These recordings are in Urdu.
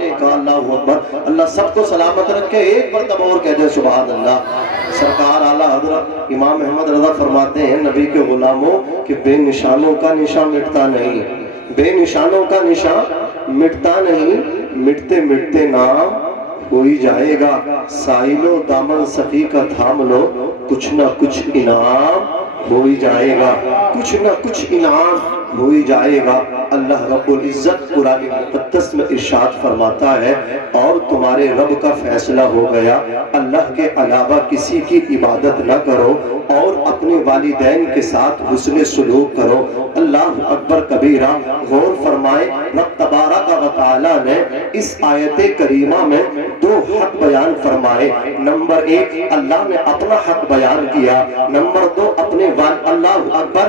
فرمانے کا۔ اللہ اکبر، اللہ سب کو سلامت رکھے۔ ایک مرتبہ اور کہہ دے سبحان اللہ۔ سرکار اعلیٰ حضرت امام احمد رضا فرماتے ہیں نبی کے غلاموں کہ بے نشانوں کا نشان مٹتا نہیں، بے نشانوں کا نشان مٹتا نہیں، مٹتے مٹتے نام ہو ہی جائے گا۔ سائل و دامن سخی کا تھام لو، کچھ نہ کچھ انعام ہو ہی جائے گا، کچھ نہ کچھ انعام ہو ہی جائے گا۔ اللہ رب العزت قرآن مقدس میں ارشاد فرماتا ہے اور تمہارے رب کا فیصلہ ہو گیا، اللہ کے علاوہ کسی کی عبادت نہ کرو اور اپنے والدین کے ساتھ حسن سلوک کرو۔ اللہ اکبر کبیرہ۔ غور فرمائے رب تبارک و تعالی نے اس آیت کریمہ میں دو حق بیان فرمائے۔ نمبر ایک اللہ نے اپنا حق بیان کیا، نمبر دو اپنے اللہ اکبر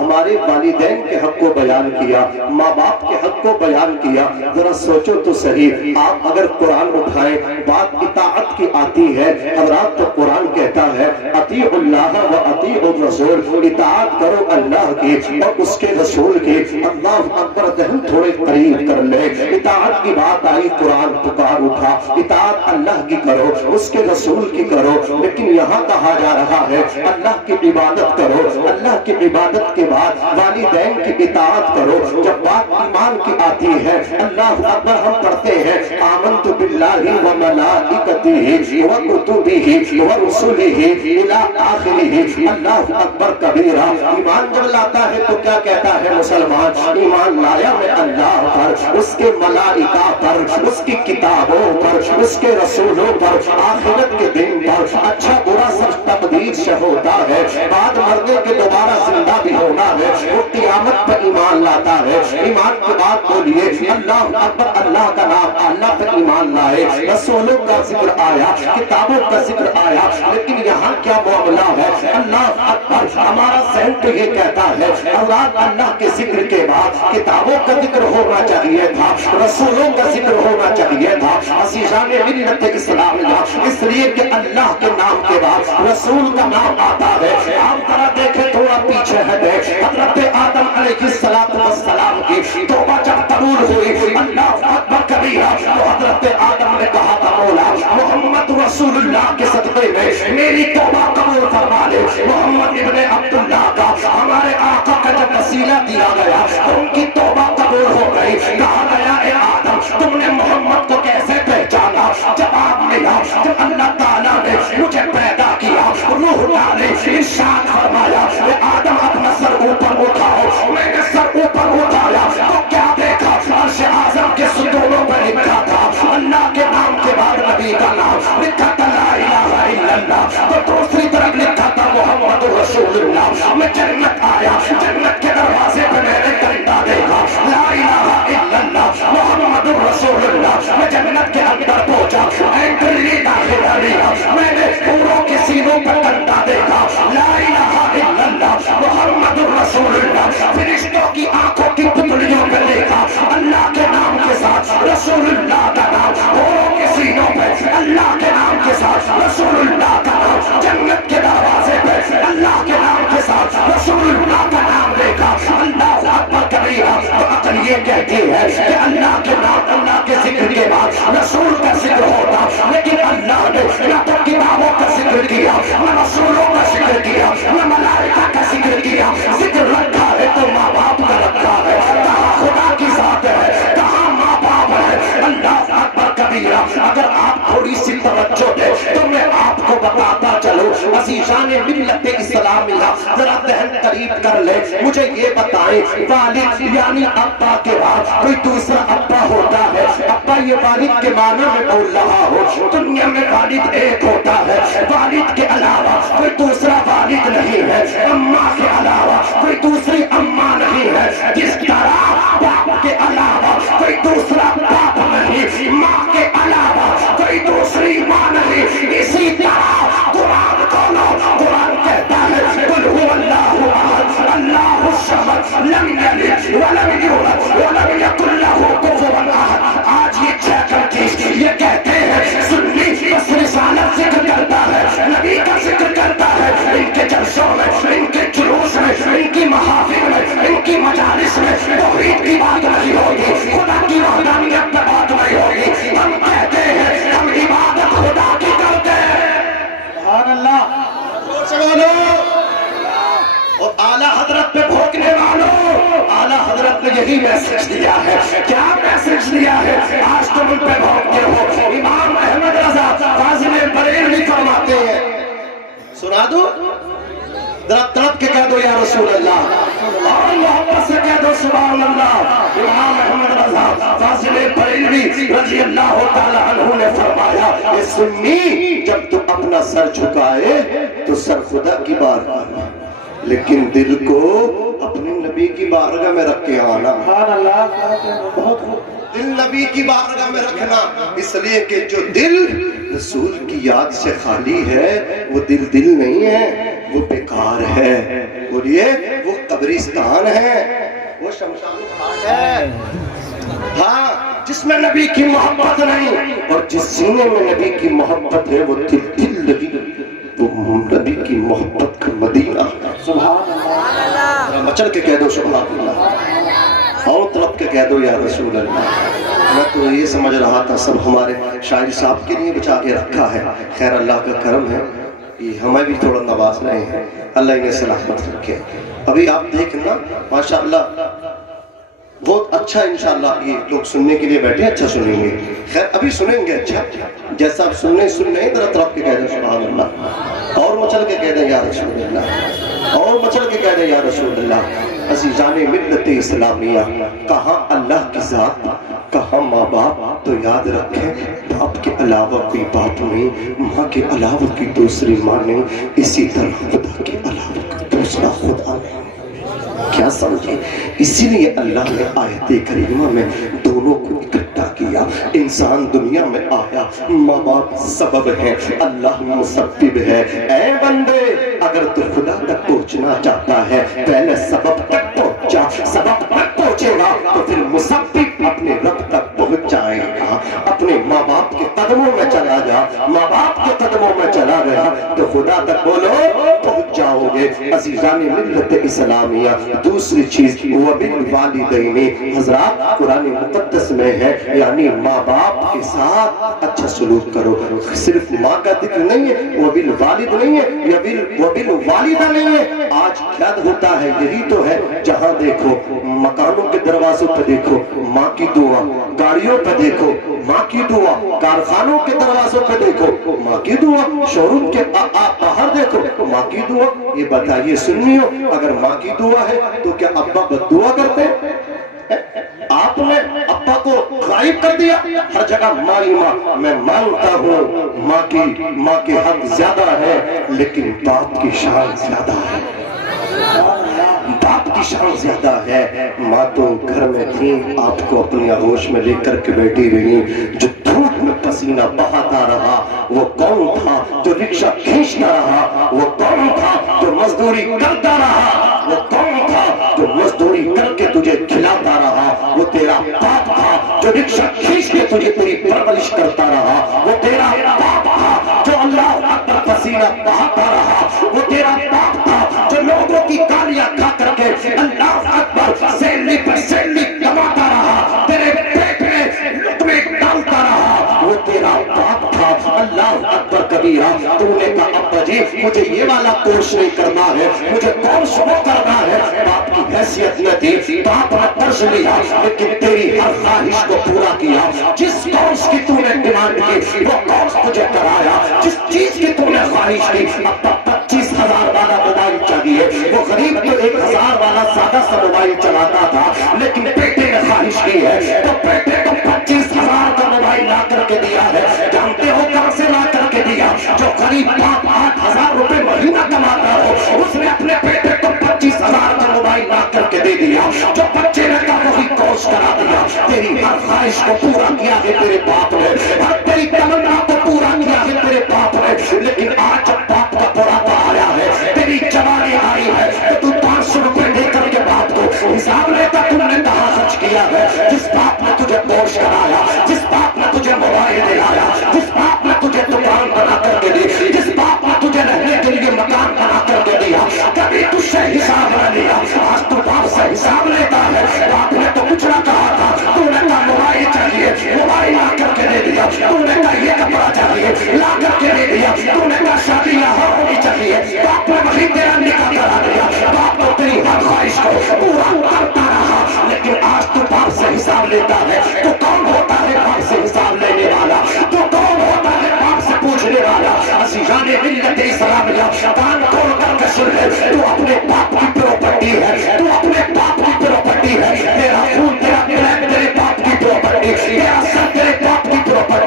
ہمارے والدین کے حق کو بیان کیا، ماں باپ کے حق کو بیان کیا۔ ذرا سوچو تو صحیح، آپ اگر قرآن اٹھائیں بات اطاعت کی آتی ہے حضرات تو قرآن کہتا ہے اطیعوا اللہ و اطیعوا الرسول، اطاعت کرو اللہ کی اور اس کے رسول کی۔ اللہ اکبر ذہن تھوڑے قریب کر لے، اطاعت کی بات آئی قرآن پکار اٹھا، اطاعت اللہ کی کرو اس کے رسول کی کرو، لیکن یہاں کہا جا رہا ہے اللہ کی عبادت کرو، اللہ کی عبادت کے بعد والدین کی اطاعت کرو۔ جب بات ایمان کی آتی ہے اللہ اکبر ہم پڑھتے ہیں آمنت باللہ و ملائکتہ و کتبہ و رسلہ الی آخرہ۔ اللہ اکبر کبیرہ۔ ایمان جب لاتا ہے تو کیا کہتا ہے مسلمان؟ ایمان لایا میں اللہ پر، اس کے ملائکہ پر، اس کی کتابوں پر، اس کے رسولوں پر، آخرت کے دن پر، اچھا برا سب تقدیر سے ہوتا ہے، بعد مرنے کے دوبارہ زندہ بھی ہونا ہے، وہ قیامت پر ایمان لاتا ہے۔ ایمان کی بات بولیے اللہ اکبر، اللہ کا نام اللہ پر ایمان لائے، رسولوں کا ذکر آیا، کتابوں کا ذکر آیا، لیکن یہاں کیا معاملہ ہے؟ اللہ اکبر ہمارا ذہن تو یہ کہتا ہے اللہ کے ذکر کے بعد کتابوں کا ذکر ہونا چاہیے تھا، رسولوں کا ذکر ہونا چاہیے تھا۔ عزیزان ملت اسلام، اس لیے کہ اللہ کے نام کے بعد رسول کا نام آتا ہے۔ آپ ذرا دیکھیں تھوڑا پیچھے ہے، حضرت آدم علیہ السلام کی توبہ جب قبول ہوئی اللہ اکبر کبیرہ تو حضرت آدم نے کہا تھا مولا محمد رسول اللہ کے صدقے میں میری توبہ قبول فرما لے۔ محمد ابن عبداللہ کا ہمارے آقا کا جب وسیلہ دیا گیا تو ان کی توبہ قبول ہو گئی۔ کہا گیا اے آدم تم نے محمد کو کیسے پہچانا؟ جواب ملا جب اللہ تعالیٰ نے مجھے پیدا کیا، روح ڈالے، ارشاد فرمایا اے آدم اپنا سر اوپر اٹھاؤ۔ میں نے سر اوپر اٹھایا تو کیا دیکھا؟ عرش اعظم کے ستونوں پر لکھا تھا اللہ کے نام کے بعد نبی کا نام لکھا تھا لا الہ الا اللہ، تو دوسری طرف لکھا تھا محمد رسول اللہ۔ میں جنت آیا، جنت کے دروازے پہ میں نے پرندہ دیکھا لا الہ الا اللہ محمد رسول اللہ۔ میں جنت کے اندر پہنچا، اینٹری داخل لیا، میں نے پوروں کے سینوں پر پرندہ دیکھا لا الہ الا اللہ محمد رسول اللہ۔ فرشتوں کی آنکھوں کی پتلیوں پہ دیکھا اللہ کے نام کے ساتھ رسول اللہ کا نام، پوروں کے سینوں پہ اللہ کے نام کے ساتھ رسول اللہ کا نام، جنت کے دروازے پہ اللہ کے نام کے ساتھ رسول اللہ کا نام دیکھا۔ اللہ اکبر کبیرہ۔ تو عقل یہ کہتی ہے کہ اللہ کے نام اللہ کے ذکر کے بعد رسول کا ذکر ہوتا، لیکن اللہ نے نہ تو کتابوں کا ذکر کیا، نہ رسولوں کا ذکر کیا، نہ ملائکہ کا ذکر کیا۔ ذکر رکھا ہے تو ماں باپ کا رکھا ہے، کہاں خدا کی ذات ہے، کہاں ماں باپ ہے۔ اللہ اکبر کبیرہ۔ اگر آپ تھوڑی سی توجہ دیں تو میں آپ کو بتاتا چلوں عزیزان ملت اسلامیہ، ذرا ذہن قریب کر لے، مجھے یہ بتائیں والد یعنی ابا کے بعد کوئی دوسرا ابا ہوتا ہے؟ ابا یہ والد کے معنی میں بول رہا ہو، دنیا میں والد ایک ہوتا ہے، والد کے علاوہ کوئی دوسرا والد نہیں ہے، اماں کے علاوہ کوئی دوسری اماں نہیں ہے، جس طرح باپ کے علاوہ کوئی دوسرا باپ نہیں، ماں کے علاوہ کوئی دوسری ماں نہیں، اسی طرح قرآن کھولو، قرآن کہتا ہے قل هو اللہ احد اللہ الصمد لم یلد ولم یولد ولم یکن له کفوا احد۔ آج یہ چیک یہ کہتے ہیں سنی بس رسالت ذکر کرتا ہے، نبی کا ذکر کرتا ہے، ان کے جلسوں میں، ان کے جلوس میں، ان کی محافل میں، ان کی مجالس میں توحید کی بات نہیں ہوگی، خدا کی وحدانیت پر بات نہیں ہوگی، یہی میسج دیا ہے. کیا میسج دیا ہے؟ آج تم ان پہ بھونکتے ہو. امام احمد رضا فاضل بریلوی فرماتے ہیں, سنا دو ذرا تڑپ کے کہہ دو یا رسول اللہ, اور محبت سے کہہ دو سبحان اللہ. امام احمد رضا فاضل بریلوی رضی اللہ تعالیٰ عنہ نے فرمایا, اے سنی جب تو اپنا سر جھکائے تو سر خدا کی بارگاہ میں, لیکن دل کو اپنے نبی کی بارگاہ میں رکھ کے آنا. سبحان اللہ. بہت خوب. دل نبی کی بارگاہ میں رکھنا, اس لیے کہ جو دل رسول کی یاد سے خالی ہے وہ دل نہیں ہے, وہ بیکار ہے. بولیے وہ قبرستان ہے, وہ شمشان گھاٹ ہے. ہاں, جس میں نبی کی محبت نہیں, اور جس سینے میں نبی کی محبت ہے وہ دل نبی, وہ نبی کی محبت کا مدینہ. سبحان اللہ. مچل کے کہہ دو سبحان اللہ, اور طلب کے کہہ دو یا رسول اللہ. میں تو یہ سمجھ رہا تھا سب ہمارے شاعر صاحب کے لیے بچا کے رکھا ہے. خیر اللہ کا کرم ہے, یہ ہمیں بھی تھوڑا نواز رہے ہیں, اللہ انہیں سلامت رکھے. ابھی آپ دیکھنا ماشاءاللہ بہت اچھا, انشاءاللہ یہ لوگ سننے کے لیے بیٹھے, اچھا سنیں گے. خیر ابھی سنیں گے اچھا, جیسا آپ سن رہے ہیں ذرا طرف کے کہہ دیں سبحان اللہ, اور مچل کے کہہ دیں یا رسول اللہ, اور مچل کے کہہ دیں یا رسول اللہ. عزیزان ملت اسلامیہ, کہاں اللہ کی ذات, کہاں ماں باپ, تو یاد رکھیں باپ کے علاوہ کوئی باپ نہیں, ماں کے علاوہ کوئی دوسری ماں نہیں, اسی طرح خدا کے علاوہ کوئی دوسرا خدا نہیں. کیا سمجھیں؟ اسی لیے اللہ نے آیت کریمہ میں دونوں کو اکٹھا کیا. انسان دنیا میں آیا, ماں باپ سبب ہے, اللہ مسبب ہے. اے بندے اگر تو خدا تک پہنچنا چاہتا ہے پہلے سبب تک پہنچا, سبب تک پہنچے گا تو پھر مسبب اپنے رب تک پہنچ جائے گا. اپنے ماں باپ کے قدموں میں چلا جا, ماں باپ کے قدموں میں چلا گیا تو خدا تک بولو پہنچ جاؤ گے. عزیزان ملت اسلامیہ, دوسری چیز وبالوالدین, حضرات قرآن مقدس میں ہے, یعنی ماں باپ کے ساتھ اچھا سلوک کرو. صرف ماں کا ذکر نہیں ہے, وبالوالد نہیں ہے, وبالوالدہ نہیں ہے. آج کیا ہوتا ہے یہی تو ہے, جہاں دیکھو مکانوں کے دروازوں پہ دیکھو ماں کی دعا, گاڑیوں پہ دیکھو ماں کی دعا, کارخانوں کے دروازوں پہ دیکھو ماں کی دعا, شو روم کے باہر دیکھو ماں کی دعا. یہ بتائیے سنیو, اگر ماں کی دعا ہے تو کیا ابا بد دعا کرتے؟ آپ نے ابا کو غائب کر دیا, ہر جگہ ماں ہی ماں. میں مانتا ہوں ماں کے حق زیادہ ہے, لیکن باپ کی شان زیادہ ہے. باپ کی شان زیادہ ہے. ماں تو گھر میں تھی, آپ کو اپنی آغوش میں لے کر کے بیٹھی رہی. جو دھوپ میں پسینہ بہاتا رہا وہ کون تھا؟ جو رکشہ کھینچتا رہا وہ کون تھا؟ جو مزدوری کرتا رہا وہ کون تھا؟ جو مزدوری کر کے تجھے کھلاتا رہا وہ تیرا باپ تھا. جو رکشہ کھینچ کے تجھے تیری پرورش کرتا رہا وہ تیرا باپ تھا. جو اللہ اکبر پسینہ بہاتا رہا وہ تیرا باپ تھا. جو لوگوں کی گالیاں کھا کر کے اللہ اکبر سیلی پر سیلی کماتا رہا, تیرے پیٹ میں لقمے ڈالتا رہا, وہ تیرا باپ تھا. اللہ اکبر کبیرہ. تو نے کہا ابا جی مجھے یہ والا کورس نہیں کرنا ہے, مجھے کورس وہ کرنا ہے. باپ کی حیثیت نہ تھی, باپ نے قرض لیا لیکن تیری ہر خواہش کو پورا کیا. جس کورس کی تو نے ڈیمانڈ کی وہ کورس تجھے کرایا. جس چیز کی تو نے خواہش کی, ابا 25,000 والا موبائل چاہیے, وہ غریب تو 1,000 والا سادہ سا موبائل چلاتا تھا, لیکن بیٹے نے خواہش کی ہے تو بیٹے کو 25,000 کا موبائل لا کر کے دیا ہے. جانتے ہو کہاں سے لا کر کے دیا؟ جو غریب باپ 8,000 روپے مہینہ کماتا ہو اس نے اپنے بیٹے کو 25,000 کا موبائل لا کر کے دے دیا. جو بچے نے کہا وہی کورس کرا دیا. تیری ہر خواہش کو پورا کیا ہے تیرے باپ نے, ہر تیری تمنا کو پورا کیا ہے تیرے باپ نے. لیکن آج جب باپ کا بڑھاپا آیا ہے, تیری جوانی آئی ہے, تو تو 500 روپے دے کر کے باپ کو حساب لیتا تم نے کہاں خرچ کیا ہے. جس باپ نے تجھے کورس کرایا, جس باپ نے تجھے موبائل دلایا, جس باپ نے تجھے دکان بنا کر کے دی, جس باپ نے تجھے رہنے کے لیے مکان بنا کر کے دیا, کبھی تجھ سے حساب نہ لیا. آج تو باپ سے حساب لیتا ہے. باپ نے تو کچھ نہ کہا تھا, تو نے کہا موبائل چاہیے, موبائل لا کر کے دے دیا. تو نے کہا یہ کپڑا چاہیے, لا کر کے دے دیا. تو نے کہا شادی یہاں ہونی چاہیے, باپ نے وہی تیرا نکاح کرا دیا. باپ تو تیری ہر خواہش کو پورا کرتا رہا, لیکن آج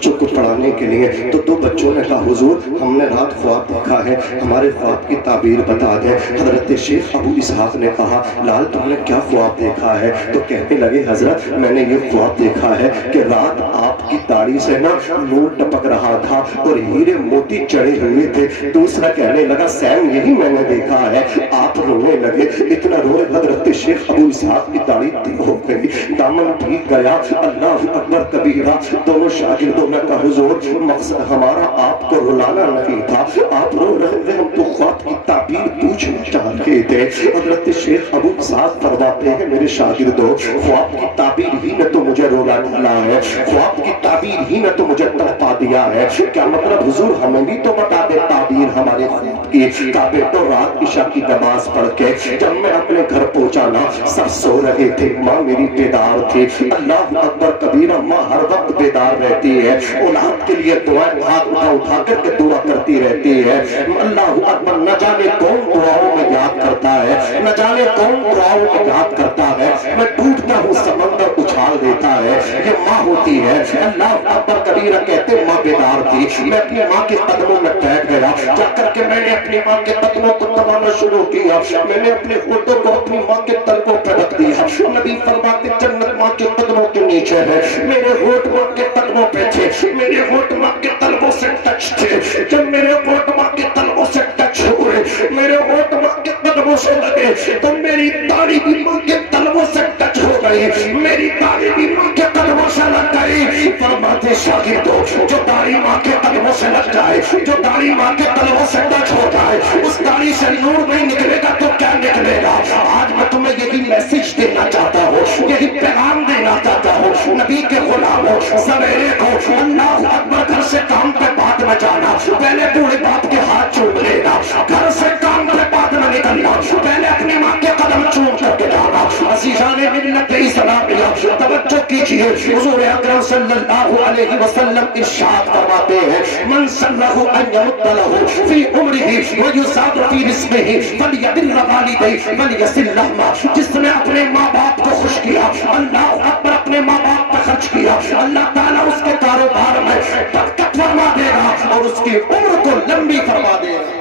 بچوں کو پڑھانے کے لیے، تو 2 بچوں نے کہا حضور ہم نے رات خواب دیکھا ہے، ہمارے خواب کی تعبیر بتا دیں۔ حضرت شیخ ابو اسحاق نے کہا لال تم نے کیا خواب دیکھا ہے؟ تو کہنے لگے حضرت میں نے یہ خواب دیکھا ہے کہ رات آپ کی داڑھی سے نا نور ٹپک رہا تھا اور ہیرے موتی چڑھے ہوئے تھے۔ دوسرا کہنے لگا سیم یہی میں نے دیکھا ہے۔ آپ رونے لگے، اتنا روئے حضرت شیخ ابو اسحاق کی داڑھی تیر ہو گئی، دامن بھیگ گیا۔ اللہ اکبر کبیرہ۔ دونوں شاگردوں نے کہا حضور مقصد ہمارا آپ کو رلانا نہیں تھا، آپ رو رہے تھے، ہم تو خواب کی تعبیر پوچھنا چاہ رہے تھے۔ حضرت شیخ ابو اسحاق فرماتے ہیں میرے شاگردوں خواب کی تعبیر ہی نے تو مجھے رولا ڈالا ہے، خواب کی تعبیر ہی نے تو مجھے تڑپا دیا ہے۔ کیا مطلب حضور ہمیں بھی تو بتا دے تعبیر ہمارے خواب کی۔ کہا بیٹو رات عشاء کی نماز پڑھ کے جب میں اپنے گھر پہنچا نا سب سو رہے تھے، ماں میری بیدار تھی۔ اللہ اکبر کبیرہ، ماں ہر وقت بیدار رہتی ہے، اولاد کے لیے دعائیں ہاتھ اٹھا کر کے دعا کرتی رہتی ہے۔ اللہ اکبر، نہ جانے کون دعاؤں میں یاد کرتا ہے، نہ جانے کون دعاؤں میں یاد کرتا ہے۔ میں ٹوٹتا ہوں سمندر اچھال دیتا ہے، یہ ماں ہوتی ہے۔ اللہ اکبر کبیرہ کہتے ماں بیدار تھی، میں اپنی ماں کے قدموں میں بیٹھ گیا، جا کر کے میں نے اپنی ماں کے قدموں کو دبانا شروع کیا، میں نے اپنے ہونٹوں کو اپنی ماں کے تلووں پہ رکھ دیا۔ نبی فرماتے جنت ماں کے قدموں کے نیچے ہے، میرے ہونٹ ماں کے قدموں پہ تھے، میرے ہونٹ ماں کے تلووں سے ٹچ تھے۔ جب میرے ہونٹ ماں کے تلووں سے ٹچ ہوئے، میرے ہونٹ ماں کے قدموں سے لگے، تو میری داڑھی بھی ماں کے تلووں سے ٹچ ہو گئی، میری داڑھی بھی ماں کے قدموں سے لگ گئی۔ فرماتے شاگردوں جو داڑھی ماں کے قدموں سے لگ جائے، جو داڑھی ماں کے تلووں سے ٹچ ہو جائے، اس داڑھی سے نور نہیں نکلے گا تو کیا نکلے گا؟ آج میں تمہیں یہی میسج دینا چاہتا ہوں، یہی پیغام دینا چاہتا ہوں نبی کے غلاموں سویرے کو اللہ اکبر گھر سے کام پہ بعد میں جانا، پہلے بوڑھے باپ کے ہاتھ چوم لینا، گھر سے کام پہ بعد میں نکلنا، پہلے اپنی ماں کے قدم چوم کر کے جانا۔ عزیزان ملت اسلامیہ توجہ کیجئے، حضور اکرم صلی اللہ علیہ وسلم ارشاد فرماتے ہیں من سلہ ان یمد لہ فی عمرہ ویزاد فی رزقہ فلیبر والدیہ ولیصل رحمہ۔ جس نے اپنے ماں باپ کو خوش کیا، اللہ اکبر اپنے ماں باپ پر خرچ کیا، اللہ تعالیٰ اس کے کاروبار میں برکت فرما دے گا اور اس کی عمر کو لمبی فرما دے گا۔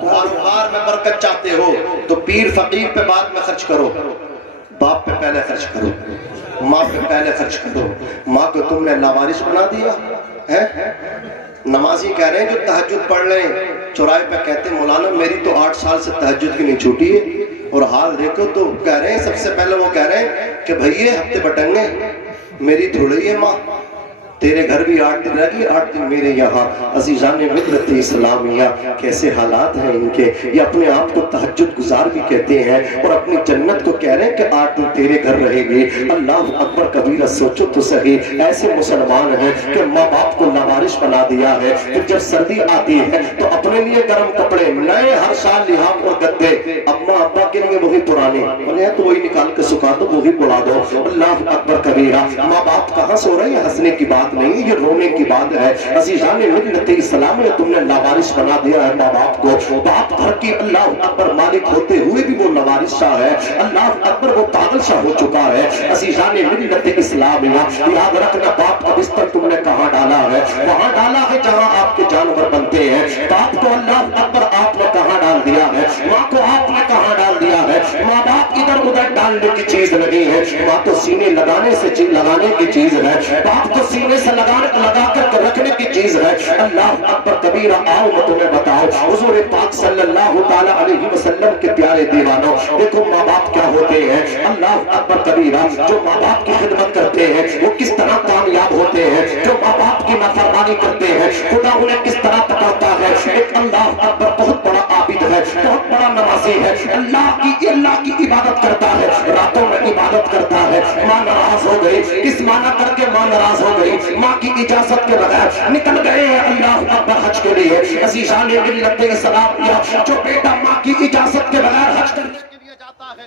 کاروبار میں برکت چاہتے ہو تو پیر فقیر پہ بعد میں خرچ کرو، باپ پہ پہلے خرچ کرو، ماں پہ پہلے خرچ کرو۔ ماں کو تم نے لاوارث بنا دیا ہے۔ نمازی کہہ رہے ہیں جو تہجد پڑھ رہے ہیں چوراہے پہ کہتے ہیں مولانا میری تو 8 سال سے تہجد کی نہیں چھوٹی ہے، اور حال دیکھو تو کہہ رہے ہیں سب سے پہلے وہ کہہ رہے ہیں کہ بھئی ہفتے بٹنگے میری تھوڑی ہے ماں، تیرے گھر بھی 8 دن رہ گئی، 8 دن میرے یہاں۔ عزیزان ملت اسلامیہ کیسے حالات ہیں ان کے، یہ اپنے آپ کو تہجد گزار بھی کہتے ہیں اور اپنی جنت کو کہہ رہے ہیں کہ 8 دن تیرے گھر رہے گی۔ اللہ اکبر کبیرہ، سوچو تو صحیح، ایسے مسلمان ہیں کہ ماں باپ کو لاوارث بنا دیا ہے، پھر جب سردی آتی ہے تو اپنے لیے گرم کپڑے نئے ہر سال لحاف اور گدے، اماں ابا کے لیے وہی پرانے، انہیں تو وہی نکال کے سکھا دو، وہی پڑا دو۔ اللہ اکبر کبیرہ، ماں باپ کہاں سو رہے ہیں؟ ہنسنے کی بات نہیں، یہ رونے کی بات ہے۔ عزیزان ملت اسلام نے تم نے لاوارث بنا دیا ہے ماں باپ کو۔ باپ گھر کی اللہ اکبر مالک ہوتے ہوئے بھی وہ لاوارث سا ہے، اللہ اکبر وہ پاگل سا ہو چکا ہے۔ عزیزان ملت اسلامیہ یاد رکھنا، باپ کا بستر تم نے کہاں ڈالا ہے؟ وہاں ڈالا ہے جہاں آپ کے جانور بنتے ہیں۔ باپ کو اللہ اکبر آپ نے کہاں ڈال دیا ہے؟ ماں کو آپ نے کہاں ڈال دیا ہے؟ ماں باپ ادھر ادھر ڈالنے کی چیز نہیں ہے، ماں تو سینے لگانے کی چیز ہے، باپ تو سینے سے لگا کر رکھنے کی چیز ہے۔ اللہ اکبر کبیرہ، آؤ میں تمہیں بتاؤ حضور پاک صلی اللہ تعالیٰ علیہ وسلم کے پیارے دیوانوں، دیکھو ماں باپ کیا ہوتے ہیں۔ اللہ اکبر کبیرہ، جو ماں باپ کی خدمت کرتے ہیں وہ کس طرح کامیاب ہوتے ہیں، جو ماں باپ کی نافرمانی کرتے ہیں خدا انہیں کس طرح پکڑتا ہے۔ ایک اللہ اکبر بہت بڑا عابد ہے، بہت بڑا نمازی ہے، اللہ کی عبادت کرتا ہے، راتوں میں عبادت کرتا ہے، ماں ناراض ہو گئی، کس معنی کر کے ماں ناراض ہو گئی؟ ماں کی اجازت کے بغیر نکل گئے اللہ اکبر حج کے لیے۔ عزیزان ملت اسلامیہ، جو بیٹا ماں کی اجازت کے بغیر حج کرنے کے لیے جاتا ہے